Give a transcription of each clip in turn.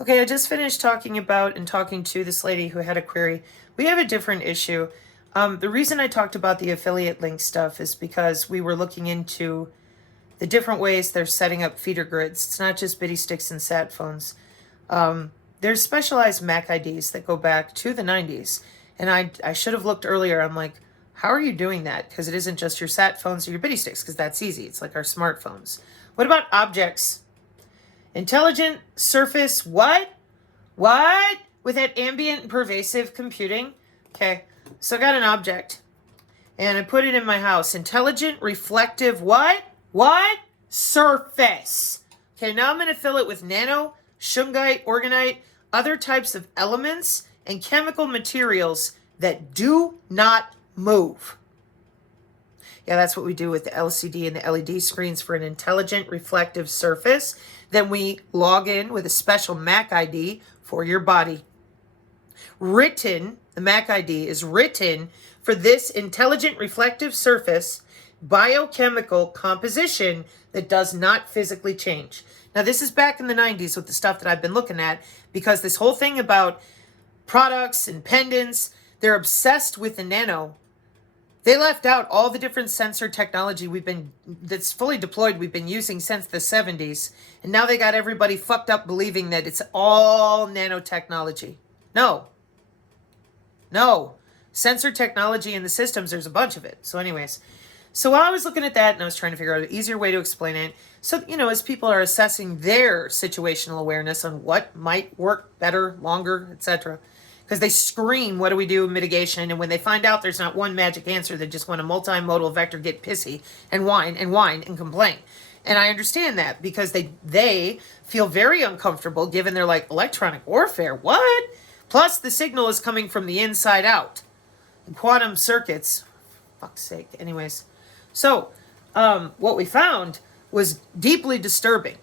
Okay, I just finished talking about and talking to this lady who had a query. We have a different issue. The reason I talked about the affiliate link stuff is because we were looking into the different ways they're setting up feeder grids. It's not just bitty sticks and sat phones. There's specialized MAC IDs that go back to the 90s. And I should have looked earlier. I'm like, how are you doing that? Because it isn't just your sat phones or your bitty sticks, because that's easy. It's like our smartphones. What about objects? Intelligent surface, what? What? With that ambient and pervasive computing? Okay, so I got an object. And I put it in my house. Intelligent, reflective, what? What? Surface. Okay, now I'm going to fill it with nano, shungite, orgonite, other types of elements and chemical materials that do not move. Yeah, that's what we do with the LCD and the LED screens for an intelligent reflective surface. Then we log in with a special MAC ID for your body. The MAC ID is written for this intelligent reflective surface biochemical composition that does not physically change. Now, this is back in the 90s with the stuff that I've been looking at, because this whole thing about products and pendants, they're obsessed with the nano. They left out all the different sensor technology that's fully deployed we've been using since the 70s. And now they got everybody fucked up believing that it's all nanotechnology. No. Sensor technology in the systems, there's a bunch of it. So anyways, so while I was looking at that and I was trying to figure out an easier way to explain it, so, as people are assessing their situational awareness on what might work better, longer, etc., because they scream, what do we do, mitigation, and when they find out there's not one magic answer, they just want a multimodal vector, get pissy and whine and complain. And I understand that, because they feel very uncomfortable given they're like, electronic warfare, what? Plus the signal is coming from the inside out. And quantum circuits, fuck's sake. Anyways, so what we found was deeply disturbing.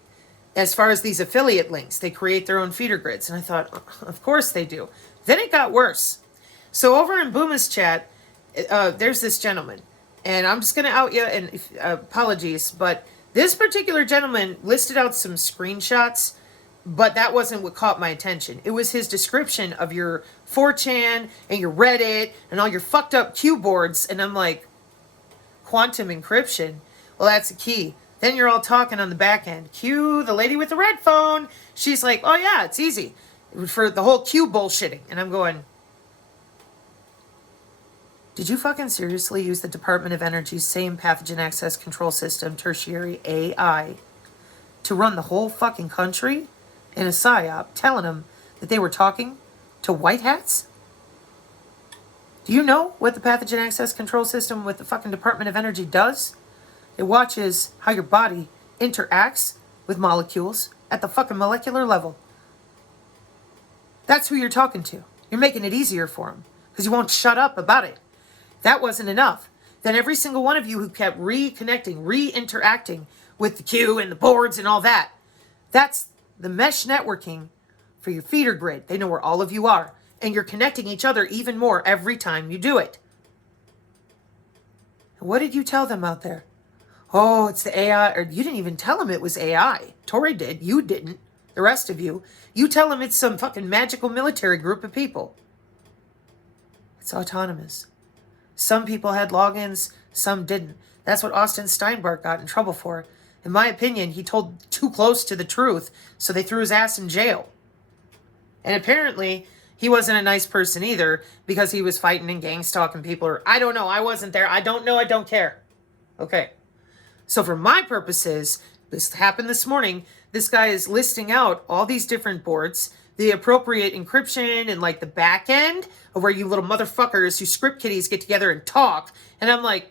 As far as these affiliate links, they create their own feeder grids. And I thought, of course they do. Then it got worse. So over in Booma's chat, there's this gentleman. And I'm just going to out you, and apologies, but this particular gentleman listed out some screenshots, but that wasn't what caught my attention. It was his description of your 4chan and your Reddit and all your fucked up Q boards. And I'm like, quantum encryption? Well, that's the key. Then you're all talking on the back end. Q, the lady with the red phone, she's like, oh yeah, it's easy. For the whole Q bullshitting. And I'm going, did you fucking seriously use the Department of Energy's same pathogen access control system, tertiary AI, to run the whole fucking country in a psyop, telling them that they were talking to white hats? Do you know what the pathogen access control system with the fucking Department of Energy does? It watches how your body interacts with molecules at the fucking molecular level. That's who you're talking to. You're making it easier for them because you won't shut up about it. That wasn't enough. Then every single one of you who kept reconnecting, re-interacting with the queue and the boards and all that, that's the mesh networking for your feeder grid. They know where all of you are. And you're connecting each other even more every time you do it. And what did you tell them out there? Oh, it's the AI. Or you didn't even tell them it was AI. Tori did. You didn't. The rest of you. You tell them it's some fucking magical military group of people. It's autonomous. Some people had logins, some didn't. That's what Austin Steinbart got in trouble for. In my opinion, he told too close to the truth, so they threw his ass in jail. And apparently, he wasn't a nice person either, because he was fighting and gang stalking people. Or I don't know, I wasn't there. I don't know, I don't care. Okay. So for my purposes, this happened this morning. This guy is listing out all these different boards, the appropriate encryption and like the back end of where you little motherfuckers, you script kiddies get together and talk. And I'm like,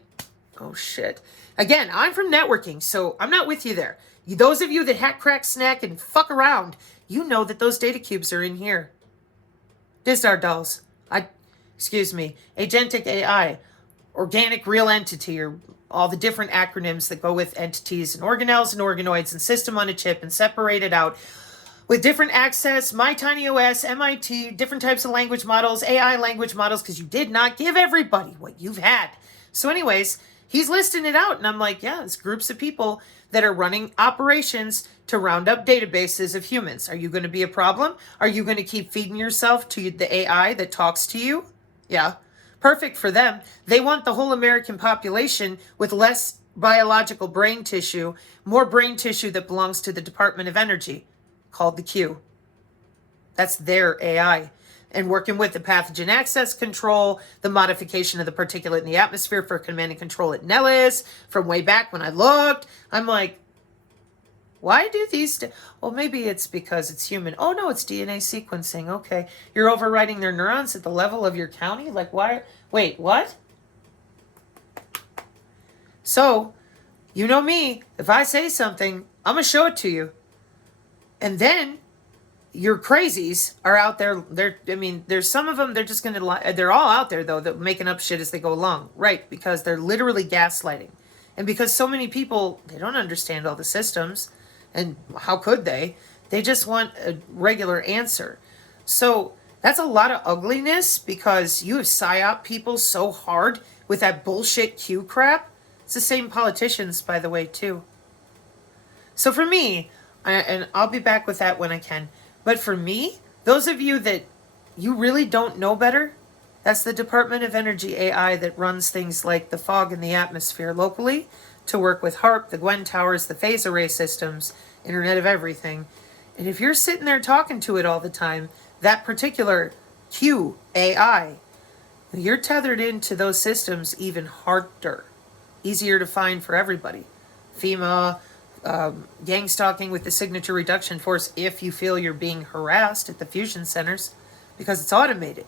oh shit. Again, I'm from networking, so I'm not with you there. Those of you that hack, crack, snack, and fuck around, you know that those data cubes are in here. Dizdar dolls. Agentic AI. Organic real entity, or all the different acronyms that go with entities and organelles and organoids and system on a chip and separated out with different access, MyTinyOS, MIT, different types of language models, AI language models, because you did not give everybody what you've had. So anyways, he's listing it out, and I'm like, yeah, it's groups of people that are running operations to round up databases of humans. Are you going to be a problem? Are you going to keep feeding yourself to the AI that talks to you? Yeah. Perfect for them. They want the whole American population with less biological brain tissue, more brain tissue that belongs to the Department of Energy, called the Q. That's their AI. And working with the pathogen access control, the modification of the particulate in the atmosphere for command and control at Nellis, from way back when I looked, I'm like, why do these... Well, maybe it's because it's human. Oh, no, it's DNA sequencing. Okay. You're overriding their neurons at the level of your county? Like, why? Wait, what? So, you know me. If I say something, I'm going to show it to you. And then your crazies are out there. There's some of them, they're just going to lie. They're all out there, though, that making up shit as they go along. Right, because they're literally gaslighting. And because so many people, they don't understand all the systems. And how could they? They just want a regular answer. So that's a lot of ugliness because you have psyop people so hard with that bullshit Q crap. It's the same politicians, by the way, too. So for me, and I'll be back with that when I can, but for me, those of you that you really don't know better, that's the Department of Energy AI that runs things like the fog in the atmosphere locally to work with HARP, the Gwen Towers, the phase array systems, Internet of Everything. And if you're sitting there talking to it all the time, that particular Q AI, you're tethered into those systems even harder, easier to find for everybody. FEMA, gang stalking with the signature reduction force if you feel you're being harassed at the fusion centers because it's automated.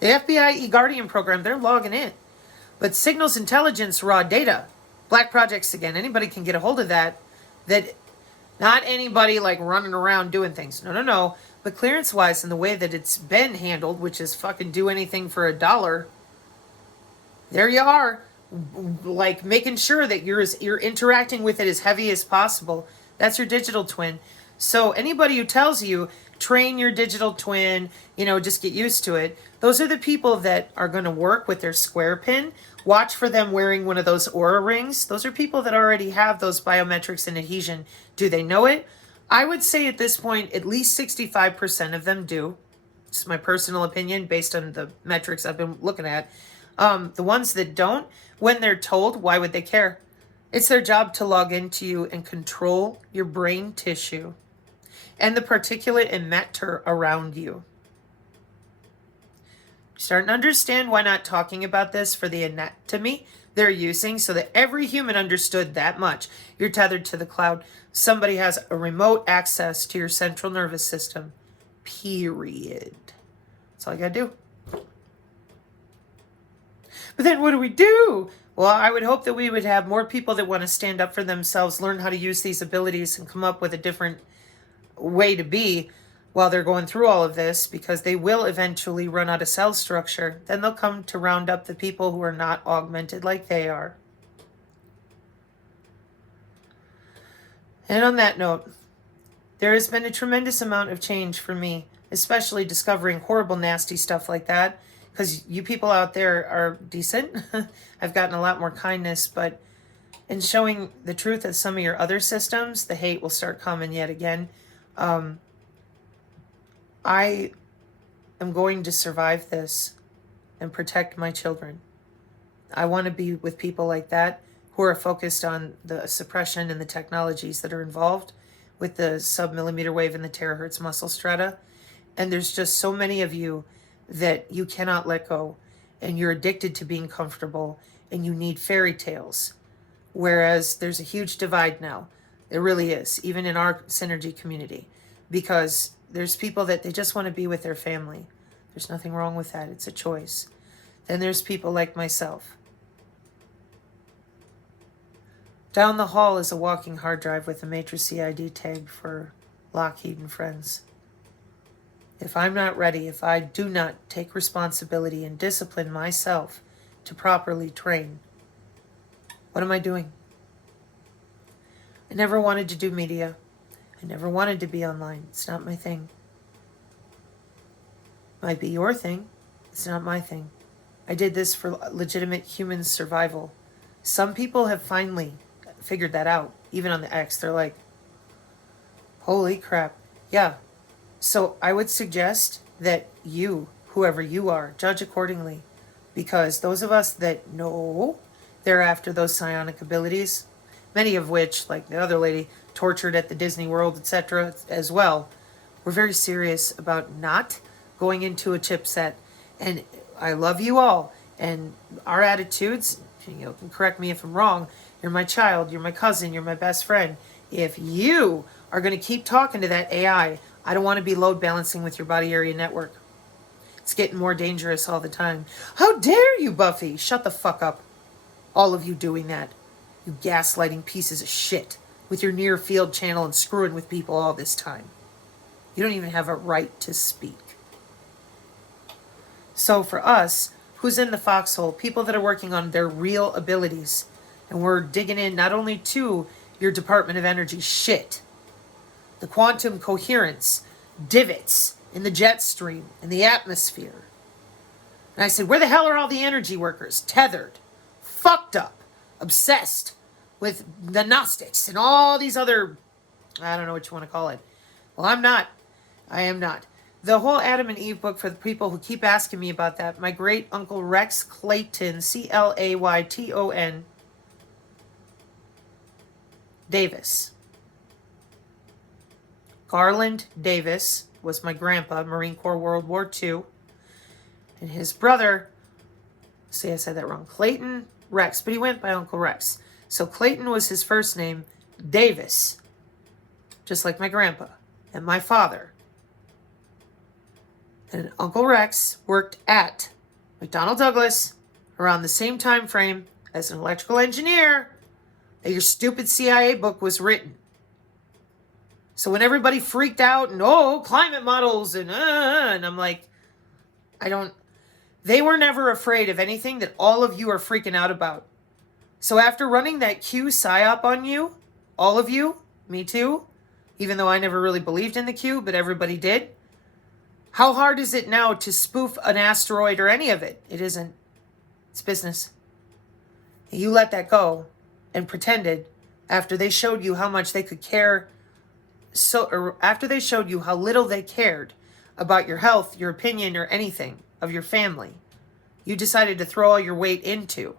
The FBI eGuardian program, they're logging in. But signals intelligence raw data, black projects again, anybody can get a hold of that not anybody like running around doing things. No. But clearance-wise, in the way that it's been handled, which is fucking do anything for $1, there you are, like making sure that you're interacting with it as heavy as possible. That's your digital twin. So anybody who tells you, train your digital twin, just get used to it, those are the people that are going to work with their square pin. Watch for them wearing one of those aura rings. Those are people that already have those biometrics and adhesion. Do they know it? I would say at this point, at least 65% of them do. It's my personal opinion based on the metrics I've been looking at. The ones that don't, when they're told, why would they care? It's their job to log into you and control your brain tissue and the particulate and matter around you. Starting to understand why not talking about this for the anatomy they're using so that every human understood that much. You're tethered to the cloud. Somebody has a remote access to your central nervous system. Period. That's all you gotta do. But then what do we do? Well, I would hope that we would have more people that want to stand up for themselves, learn how to use these abilities, and come up with a different way to be while they're going through all of this, because they will eventually run out of cell structure. Then they'll come to round up the people who are not augmented like they are. And on that note, there has been a tremendous amount of change for me, especially discovering horrible, nasty stuff like that, because you people out there are decent. I've gotten a lot more kindness, but in showing the truth of some of your other systems, the hate will start coming yet again. I am going to survive this and protect my children. I want to be with people like that who are focused on the suppression and the technologies that are involved with the sub-millimeter wave and the terahertz muscle strata. And there's just so many of you that you cannot let go, and you're addicted to being comfortable, and you need fairy tales. Whereas there's a huge divide now. There really is, even in our synergy community, because there's people that they just want to be with their family. There's nothing wrong with that. It's a choice. Then there's people like myself. Down the hall is a walking hard drive with a Matrix CID tag for Lockheed and friends. If I'm not ready, if I do not take responsibility and discipline myself to properly train, what am I doing? I never wanted to do media. I never wanted to be online. It's not my thing. Might be your thing. It's not my thing. I did this for legitimate human survival. Some people have finally figured that out. Even on the X, they're like, holy crap. Yeah. So I would suggest that you, whoever you are, judge accordingly. Because those of us that know they're after those psionic abilities, many of which, like the other lady, tortured at the Disney World, etc., as well, we're very serious about not going into a chipset. And I love you all. And our attitudes, you can correct me if I'm wrong, you're my child, you're my cousin, you're my best friend. If you are going to keep talking to that AI, I don't want to be load balancing with your body area network. It's getting more dangerous all the time. How dare you, Buffy? Shut the fuck up. All of you doing that. You gaslighting pieces of shit with your near field channel and screwing with people all this time. You don't even have a right to speak. So for us, who's in the foxhole, people that are working on their real abilities, and we're digging in not only to your Department of Energy shit, the quantum coherence, divots in the jet stream, in the atmosphere. And I said, where the hell are all the energy workers? Tethered, fucked up, obsessed with the Gnostics and all these other, I don't know what you want to call it. Well, I'm not. I am not. The whole Adam and Eve book, for the people who keep asking me about that, my great uncle Rex Clayton, Clayton Davis. Garland Davis was my grandpa, Marine Corps World War II. And his brother, see, I said that wrong, Clayton Rex, but he went by Uncle Rex. So Clayton was his first name, Davis, just like my grandpa and my father. And Uncle Rex worked at McDonnell Douglas around the same time frame as an electrical engineer that your stupid CIA book was written. So when everybody freaked out and, climate models and I'm like, they were never afraid of anything that all of you are freaking out about. So after running that Q psyop on you, all of you, me too, even though I never really believed in the Q, but everybody did, how hard is it now to spoof an asteroid or any of it? It isn't. It's business. You let that go and pretended after they showed you how much they could care, or after they showed you how little they cared about your health, your opinion, or anything of your family, you decided to throw all your weight into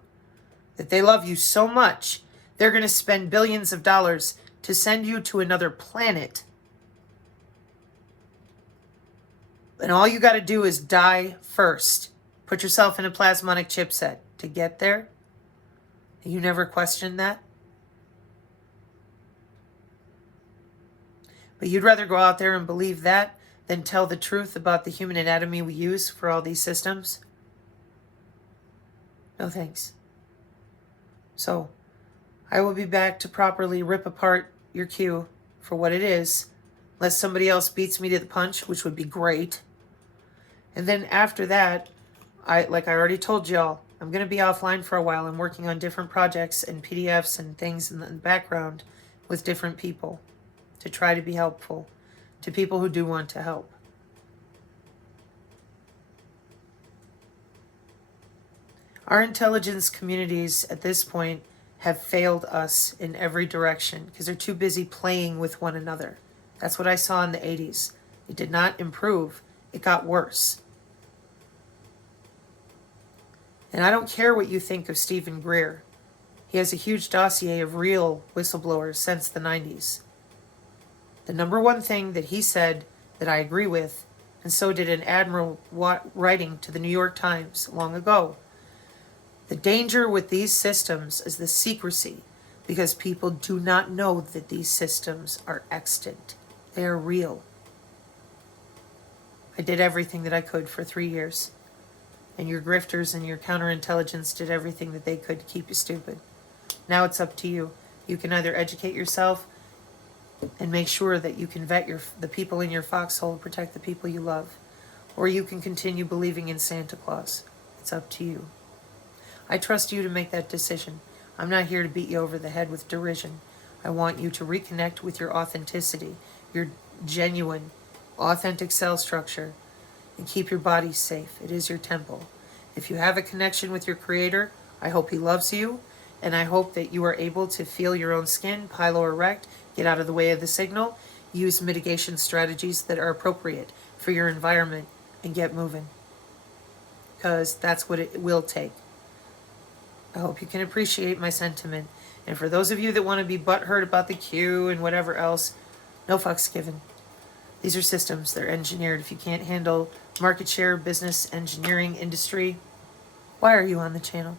that they love you so much, they're going to spend billions of dollars to send you to another planet. And all you got to do is die first. Put yourself in a plasmonic chipset to get there. You never questioned that? But you'd rather go out there and believe that than tell the truth about the human anatomy we use for all these systems? No thanks. So, I will be back to properly rip apart your Q for what it is, unless somebody else beats me to the punch, which would be great. And then after that, like I already told y'all, I'm going to be offline for a while. I'm working on different projects and PDFs and things in the background with different people to try to be helpful to people who do want to help. Our intelligence communities at this point have failed us in every direction because they're too busy playing with one another. That's what I saw in the 80s. It did not improve. It got worse. And I don't care what you think of Stephen Greer. He has a huge dossier of real whistleblowers since the 90s. The number one thing that he said that I agree with, and so did an admiral writing to the New York Times long ago, the danger with these systems is the secrecy, because people do not know that these systems are extant. They are real. I did everything that I could for 3 years. And your grifters and your counterintelligence did everything that they could to keep you stupid. Now it's up to you. You can either educate yourself and make sure that you can vet the people in your foxhole and protect the people you love, or you can continue believing in Santa Claus. It's up to you. I trust you to make that decision. I'm not here to beat you over the head with derision. I want you to reconnect with your authenticity, your genuine, authentic cell structure, and keep your body safe. It is your temple. If you have a connection with your Creator, I hope He loves you And I hope that you are able to feel your own skin, pylo-erect, get out of the way of the signal, use mitigation strategies that are appropriate for your environment, and get moving. Because that's what it will take. I hope you can appreciate my sentiment. And for those of you that want to be butthurt about the Q and whatever else, no fucks given. These are systems. They're engineered. If you can't handle market share, business, engineering, industry, why are you on the channel?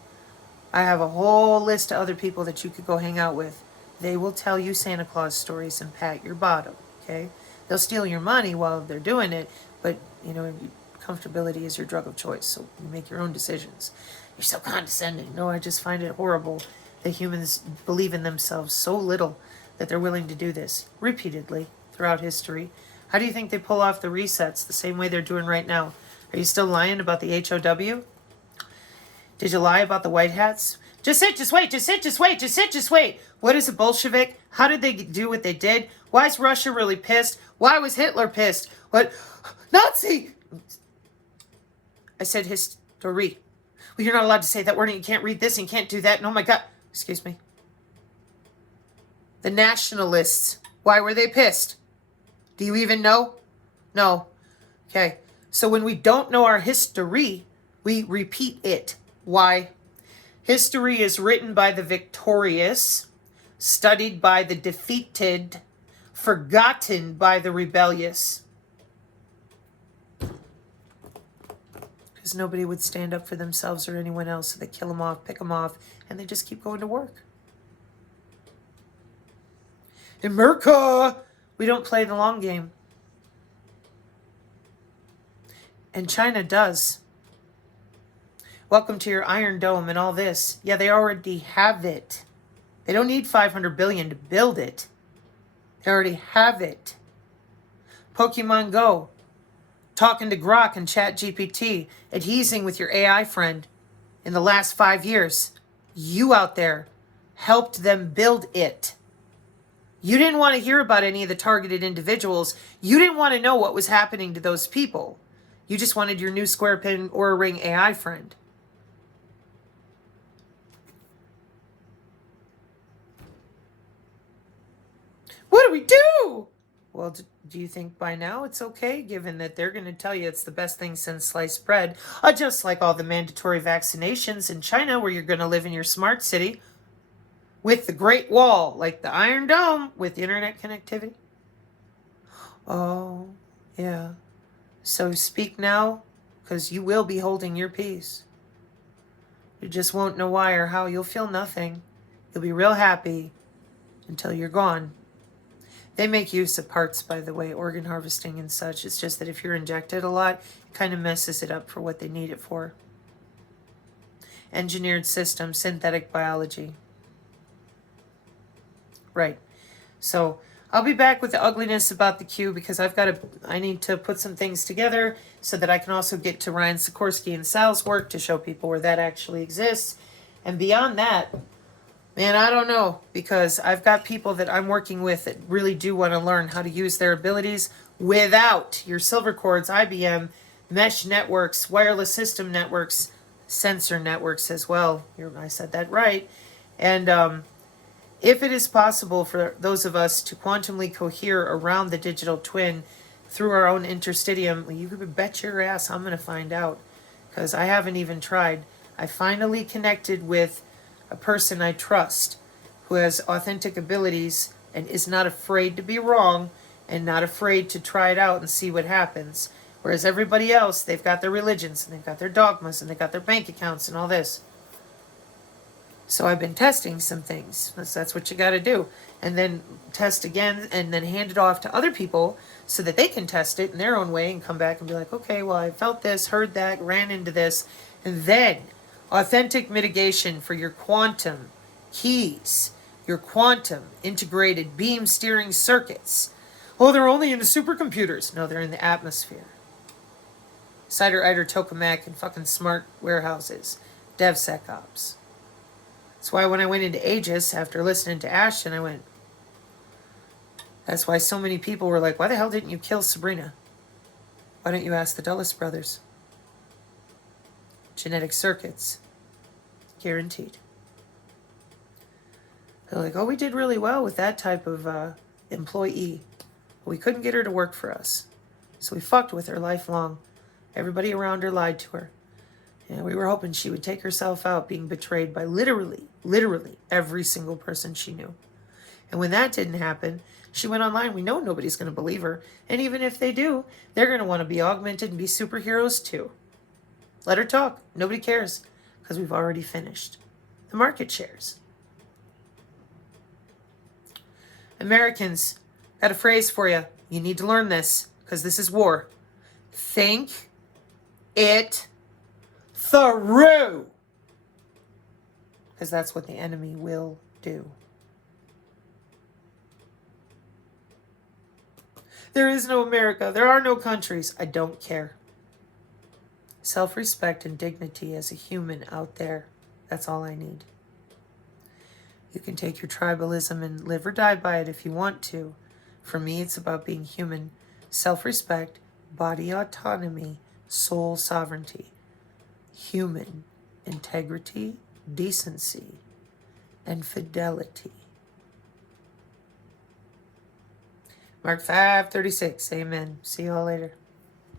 I have a whole list of other people that you could go hang out with. They will tell you Santa Claus stories and pat your bottom, okay? They'll steal your money while they're doing it, but, you know, comfortability is your drug of choice, so you make your own decisions. You're so condescending. No, I just find it horrible that humans believe in themselves so little that they're willing to do this repeatedly throughout history. How do you think they pull off the resets the same way they're doing right now? Are you still lying about the HOW? Did you lie about the white hats? Just sit, just wait, just sit, just wait, just sit, just wait. What is a Bolshevik? How did they do what they did? Why is Russia really pissed? Why was Hitler pissed? What? Nazi! I said history. Well, you're not allowed to say that word and you can't read this and you can't do that. And oh my God. Excuse me. The nationalists. Why were they pissed? Do you even know? No. Okay. So when we don't know our history, we repeat it. Why? History is written by the victorious, studied by the defeated, forgotten by the rebellious. Because nobody would stand up for themselves or anyone else, so they kill them off, pick them off, and they just keep going to work. America! We don't play the long game. And China does. Welcome to your Iron Dome and all this. Yeah, they already have it. They don't need $500 billion to build it. They already have it. Pokemon Go. Talking to Grok and ChatGPT. Adhesing with your AI friend. In the last 5 years, you out there helped them build it. You didn't want to hear about any of the targeted individuals. You didn't want to know what was happening to those people. You just wanted your new square pin or a ring AI friend. What do we do? Well, do you think by now it's okay, given that they're going to tell you it's the best thing since sliced bread, just like all the mandatory vaccinations in China where you're going to live in your smart city with the Great Wall, like the Iron Dome, with internet connectivity? Oh, yeah. So speak now, because you will be holding your peace. You just won't know why or how. You'll feel nothing. You'll be real happy until you're gone. They make use of parts, by the way, organ harvesting and such. It's just that if you're injected a lot, it kind of messes it up for what they need it for. Engineered system, synthetic biology. Right. So I'll be back with the ugliness about the Q because I need to put some things together so that I can also get to Ryan Sikorsky and Sal's work to show people where that actually exists. And beyond that, man, I don't know, because I've got people that I'm working with that really do want to learn how to use their abilities without your silver cords, IBM, mesh networks, wireless system networks, sensor networks as well. I said that right. And if it is possible for those of us to quantumly cohere around the digital twin through our own interstitium, you could bet your ass I'm going to find out, because I haven't even tried. I finally connected with a person I trust who has authentic abilities and is not afraid to be wrong and not afraid to try it out and see what happens. Whereas everybody else, they've got their religions and they've got their dogmas and they've got their bank accounts and all this. So I've been testing some things. That's what you got to do. And then test again and then hand it off to other people so that they can test it in their own way and come back and be like, okay, well, I felt this, heard that, ran into this. And then authentic mitigation for your quantum keys, your quantum integrated beam steering circuits. Oh, they're only in the supercomputers. No, they're in the atmosphere. Cider, Eider, Tokamak, and fucking smart warehouses. DevSecOps. That's why when I went into Aegis, after listening to Ashton, I went, that's why so many people were like, why the hell didn't you kill Sabrina? Why don't you ask the Dulles brothers? Genetic circuits. Guaranteed. They're like, oh, we did really well with that type of employee. We couldn't get her to work for us. So we fucked with her lifelong. Everybody around her lied to her. And we were hoping she would take herself out being betrayed by literally every single person she knew. And when that didn't happen, she went online. We know nobody's going to believe her. And even if they do, they're going to want to be augmented and be superheroes too. Let her talk. Nobody cares because we've already finished the market shares. Americans, got a phrase for you. You need to learn this because this is war. Think it through. Because that's what the enemy will do. There is no America. There are no countries. I don't care. Self-respect and dignity as a human out there. That's all I need. You can take your tribalism and live or die by it if you want to. For me, it's about being human. Self-respect, body autonomy, soul sovereignty. Human integrity, decency, and fidelity. Mark 5:36. Amen. See you all later.